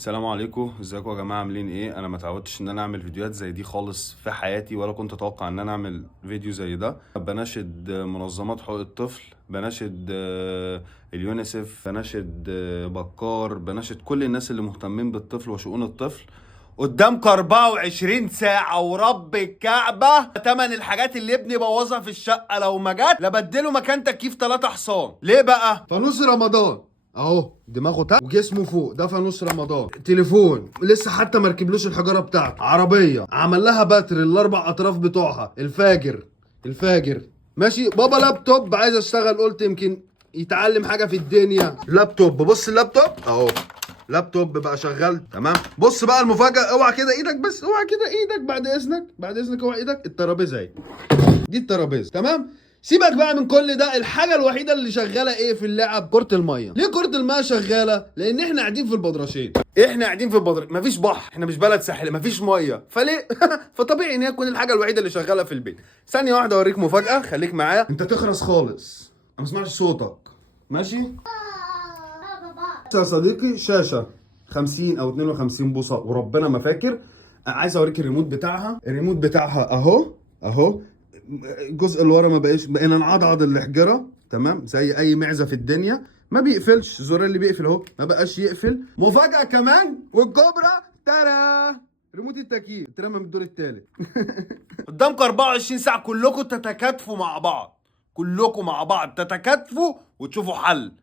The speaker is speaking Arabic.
السلام عليكم، ازيكم يا جماعه؟ عاملين ايه؟ انا ما اتعودتش ان انا اعمل فيديوهات زي دي خالص في حياتي، ولا كنت اتوقع ان انا اعمل فيديو زي ده. بناشد منظمات حقوق الطفل، بناشد اليونيسف، بناشد بكار، بناشد كل الناس اللي مهتمين بالطفل وشؤون الطفل. قدامك 24 ساعة ورب الكعبة تمن الحاجات اللي ابني بوظها في الشقة لو ما جت لبدله مكان تكييف 3 حصان. ليه بقى؟ فانوس رمضان اهو، دماغه تحت وجسمه فوق، ده فانوس رمضان. تليفون لسه حتى ما ركبلوش الحجاره بتاعته. عربيه عمل لها باتري الاربع اطراف بتوعها. الفاجر ماشي. بابا لابتوب عايز اشتغل، قلت يمكن يتعلم حاجه في الدنيا. لابتوب، بص اللابتوب اهو، لابتوب بقى شغال تمام. بص بقى المفاجاه، اوعى كده ايدك، بس اوعى كده ايدك، بعد اذنك اوعى ايدك. الترابيزه اهي، دي الترابيزه تمام. سيبك بقى من كل ده، الحاجه الوحيده اللي شغاله ايه في اللعب؟ كره الميه. ليه كره الميه شغاله؟ لان احنا قاعدين في البدرشين، مفيش بحر، احنا مش بلد ساحلي، مفيش ميه، فليه؟ فطبيعي ان هي تكون الحاجه الوحيده اللي شغاله في البيت. ثانيه واحده اوريك مفاجاه، خليك معايا. انت تخرس خالص، انا ما اسمعش صوتك، ماشي؟ يا صديقي شاشه 50 او 52 بوصه وربنا ما فاكر. عايز اوريك الريموت بتاعها. الريموت بتاعها اهو. الجزء اللي ورا ما بقينا نعضعض الحجره تمام زي اي معزه في الدنيا. ما بيقفلش، الزرار اللي بيقفل اهو ما بقاش يقفل. مفاجاه كمان والكبرى، ترى ريموت التكييف اترمى من الدور الثالث. قدامكم 24 ساعه كلكم تتكاتفوا مع بعض، كلكم مع بعض تتكاتفوا وتشوفوا حل.